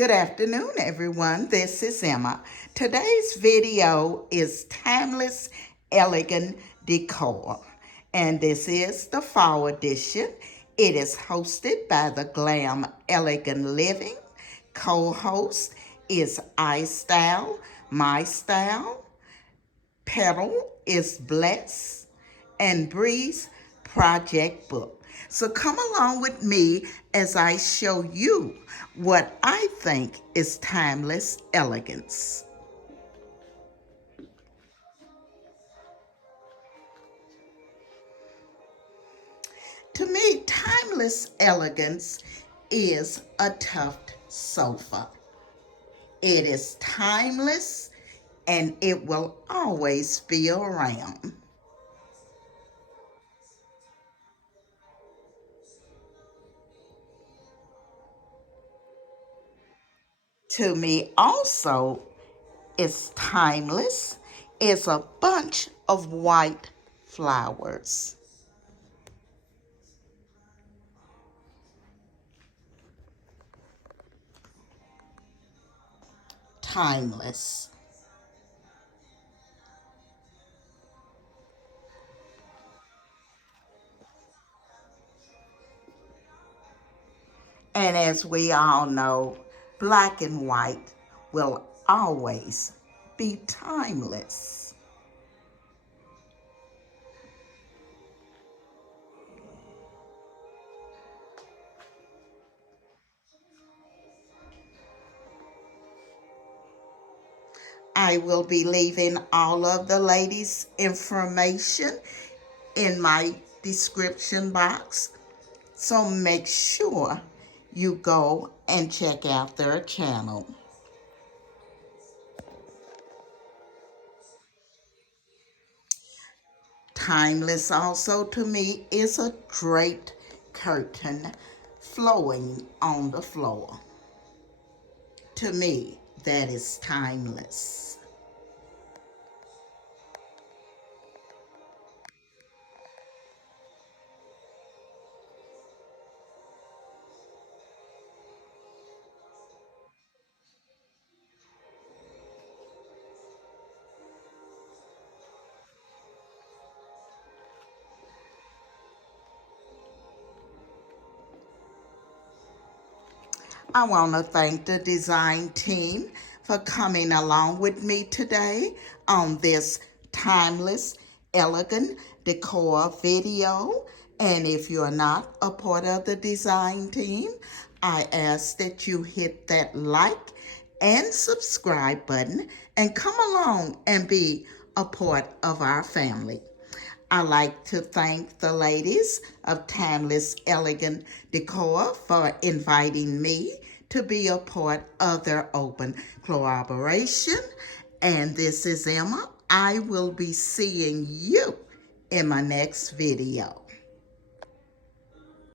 Good afternoon, everyone. This is Emma. Today's video is Timeless Elegant Decor, and this is the fall edition. It is hosted by the Glam Elegant Living. Co-host is iStyle, My Style. Petal is Bless, and Breeze Project Book. So come along with me as I show you what I think is timeless elegance. To me, timeless elegance is a tufted sofa. It is timeless and it will always be around. To me also is timeless is a bunch of white flowers. Timeless. And as we all know, black and white will always be timeless. I will be leaving all of the ladies' information in my description box. So make sure you go and check out their channel. Timeless also to me is a draped curtain flowing on the floor. To me, that is timeless. I want to thank the design team for coming along with me today on this timeless, elegant decor video. And if you're not a part of the design team, I ask that you hit that like and subscribe button and come along and be a part of our family. I like to thank the ladies of Timeless Elegant Decor for inviting me to be a part of their open collaboration. And this is Emma. I will be seeing you in my next video.